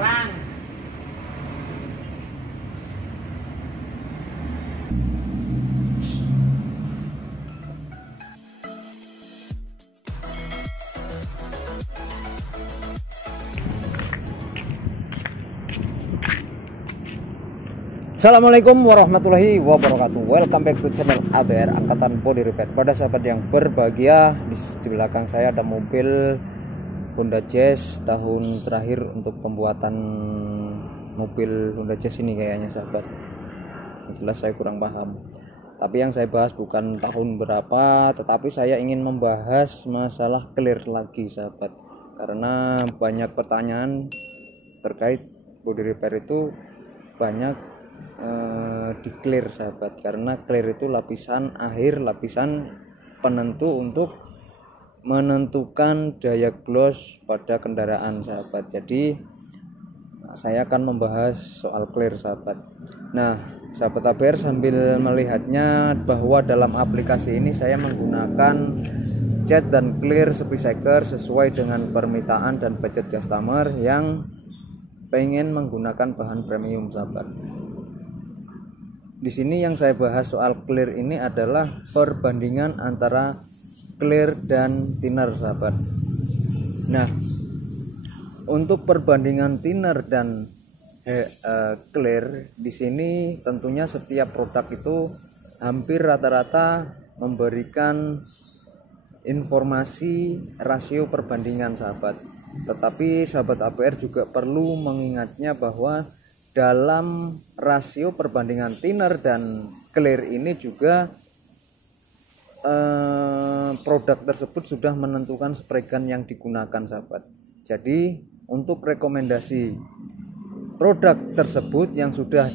terang. Assalamualaikum warahmatullahi wabarakatuh. Welcome back to channel ABR Angkatan Body Repair. Pada sahabat yang berbahagia, di belakang saya ada mobil Honda Jazz tahun terakhir untuk pembuatan mobil Honda Jazz ini kayaknya sahabat. Jelas saya kurang paham. Tapi yang saya bahas bukan tahun berapa, tetapi saya ingin membahas masalah clear lagi sahabat. Karena banyak pertanyaan terkait body repair itu banyak di clear sahabat, karena clear itu lapisan akhir, lapisan penentu untuk menentukan daya gloss pada kendaraan sahabat. Jadi saya akan membahas soal clear sahabat. Nah sahabat ABR, sambil melihatnya bahwa dalam aplikasi ini saya menggunakan cat dan clear speedseeker sesuai dengan permintaan dan budget customer yang pengen menggunakan bahan premium sahabat. Di sini yang saya bahas soal clear ini adalah perbandingan antara clear dan thinner sahabat. Nah, untuk perbandingan thinner dan clear di sini tentunya setiap produk itu hampir rata-rata memberikan informasi rasio perbandingan sahabat. Tetapi sahabat ABR juga perlu mengingatnya bahwa dalam rasio perbandingan thinner dan clear ini juga produk tersebut sudah menentukan spray gun yang digunakan sahabat. Jadi untuk rekomendasi produk tersebut yang sudah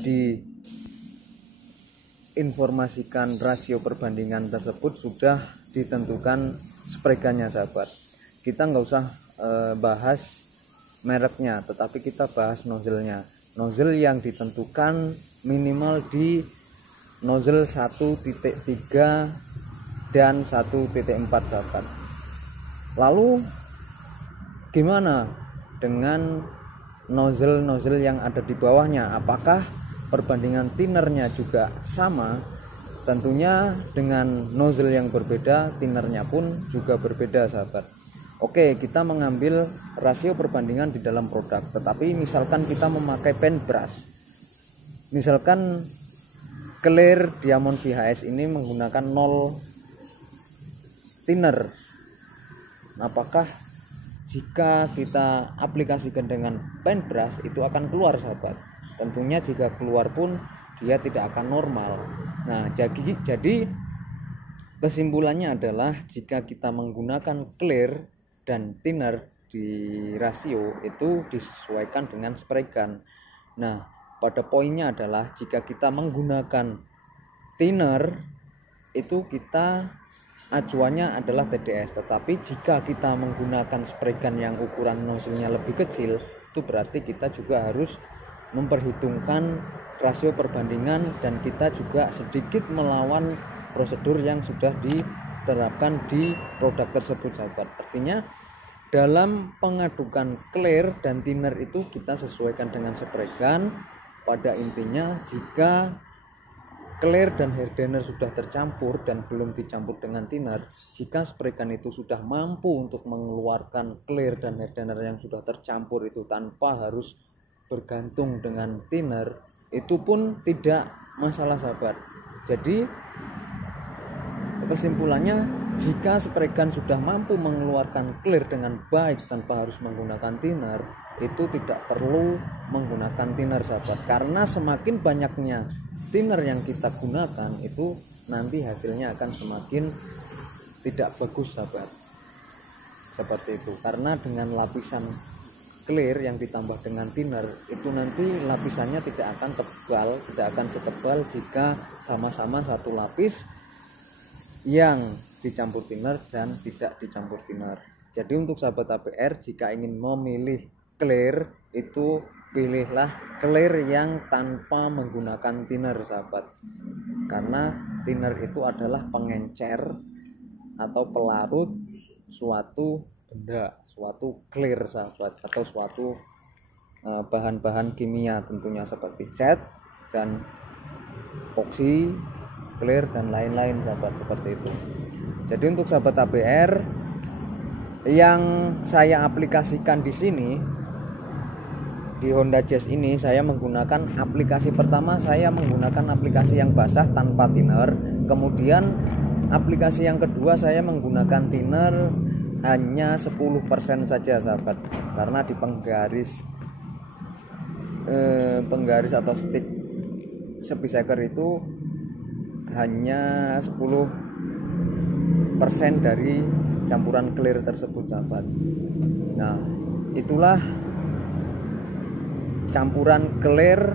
diinformasikan rasio perbandingan tersebut sudah ditentukan spray gunnya sahabat. Kita nggak usah bahas mereknya, tetapi kita bahas nozzle-nya. Nozzle yang ditentukan minimal di nozzle 1.3 dan 1.4 sahabat. Lalu gimana dengan nozzle yang ada di bawahnya? Apakah perbandingan thinnernya juga sama? Tentunya dengan nozzle yang berbeda, thinnernya pun juga berbeda sahabat. Oke, kita mengambil rasio perbandingan di dalam produk, tetapi misalkan kita memakai paintbrush, misalkan clear Diamond VHS ini menggunakan 0 thinner. Apakah jika kita aplikasikan dengan paintbrush itu akan keluar sahabat? Tentunya jika keluar pun dia tidak akan normal. Nah, jadi kesimpulannya adalah jika kita menggunakan clear dan thinner di rasio itu disesuaikan dengan spray gun. Nah, pada poinnya adalah jika kita menggunakan thinner itu kita acuannya adalah TDS, tetapi jika kita menggunakan spray gun yang ukuran nozzle-nya lebih kecil, itu berarti kita juga harus memperhitungkan rasio perbandingan dan kita juga sedikit melawan prosedur yang sudah diterapkan di produk tersebut sahabat. Artinya dalam pengadukan clear dan thinner itu kita sesuaikan dengan spray gun. Pada intinya jika clear dan hardener sudah tercampur dan belum dicampur dengan thinner, jika spray gun itu sudah mampu untuk mengeluarkan clear dan hardener yang sudah tercampur itu tanpa harus bergantung dengan thinner, itu pun tidak masalah sahabat. Jadi kesimpulannya, jika spray gun sudah mampu mengeluarkan clear dengan baik tanpa harus menggunakan thinner, itu tidak perlu menggunakan thinner sahabat. Karena semakin banyaknya thinner yang kita gunakan itu nanti hasilnya akan semakin tidak bagus sahabat. Seperti itu. Karena dengan lapisan clear yang ditambah dengan thinner itu nanti lapisannya tidak akan tebal, tidak akan setebal jika sama-sama satu lapis yang dicampur thinner dan tidak dicampur thinner. Jadi untuk sahabat ABR, jika ingin memilih clear itu pilihlah clear yang tanpa menggunakan thinner sahabat. Karena thinner itu adalah pengencer atau pelarut suatu benda, suatu clear sahabat, atau suatu bahan-bahan kimia tentunya seperti cat dan epoxy, clear dan lain-lain sahabat, seperti itu. Jadi untuk sahabat ABR yang saya aplikasikan di sini di Honda Jazz ini, saya menggunakan aplikasi pertama, saya menggunakan aplikasi yang basah tanpa thinner. Kemudian aplikasi yang kedua saya menggunakan thinner hanya 10% saja sahabat, karena di penggaris atau stick speed itu hanya 10% dari campuran clear tersebut sahabat. Nah, itulah campuran clear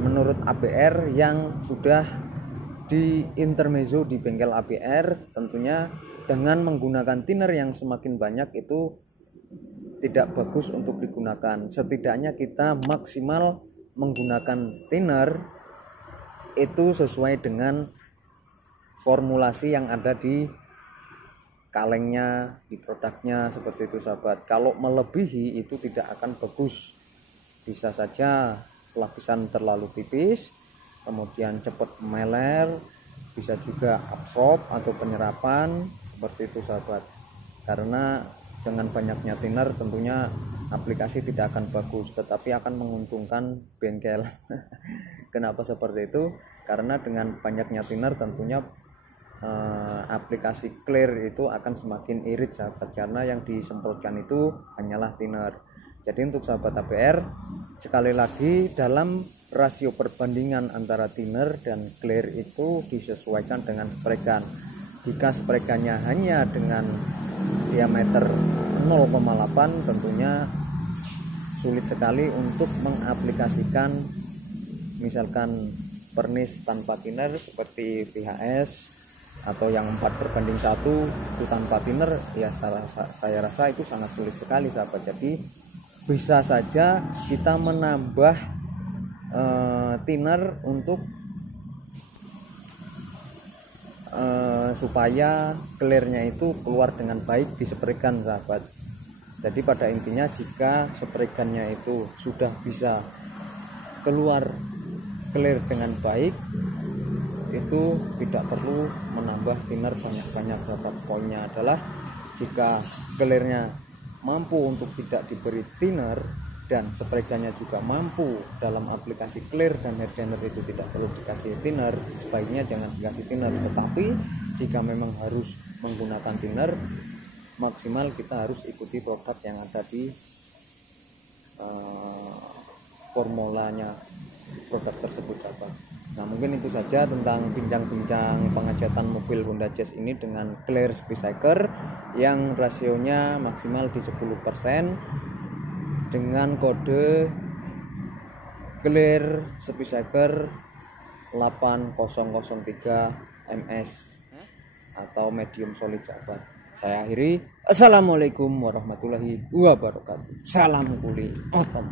menurut ABR yang sudah di intermezzo di bengkel ABR. Tentunya dengan menggunakan thinner yang semakin banyak itu tidak bagus untuk digunakan. Setidaknya kita maksimal menggunakan thinner itu sesuai dengan formulasi yang ada di kalengnya, di produknya, seperti itu sahabat. Kalau melebihi itu tidak akan bagus. Bisa saja lapisan terlalu tipis, kemudian cepat meler, bisa juga absorb atau penyerapan, seperti itu sahabat. Karena dengan banyaknya thinner tentunya aplikasi tidak akan bagus, tetapi akan menguntungkan bengkel. Kenapa seperti itu? Karena dengan banyaknya thinner tentunya aplikasi clear itu akan semakin irit sahabat, karena yang disemprotkan itu hanyalah thinner. Jadi untuk sahabat ABR, sekali lagi dalam rasio perbandingan antara thinner dan clear itu disesuaikan dengan spregan. Jika spregannya hanya dengan diameter 0,8 tentunya sulit sekali untuk mengaplikasikan misalkan pernis tanpa thinner seperti VHS atau yang 4:1 itu tanpa thinner, ya saya rasa itu sangat sulit sekali sahabat. Jadi bisa saja kita menambah thinner untuk supaya clearnya itu keluar dengan baik di spregan sahabat. Jadi pada intinya jika spregannya itu sudah bisa keluar clear dengan baik, itu tidak perlu menambah thinner banyak-banyak sahabat. Poinnya adalah jika clearnya mampu untuk tidak diberi thinner dan spregannya juga mampu dalam aplikasi clear dan head cleaner itu tidak perlu dikasih thinner, sebaiknya jangan dikasih thinner. Tetapi jika memang harus menggunakan thinner, maksimal kita harus ikuti produk yang ada di formulanya produk tersebut sahabat. Nah, mungkin itu saja tentang bincang-bincang pengecatan mobil Honda Jazz ini dengan clear speedcycle yang rasionya maksimal di 10% dengan kode clear speedcycle 8003 MS atau medium solid sahabat. Saya akhiri. Assalamualaikum warahmatullahi wabarakatuh. Salam kuli otom.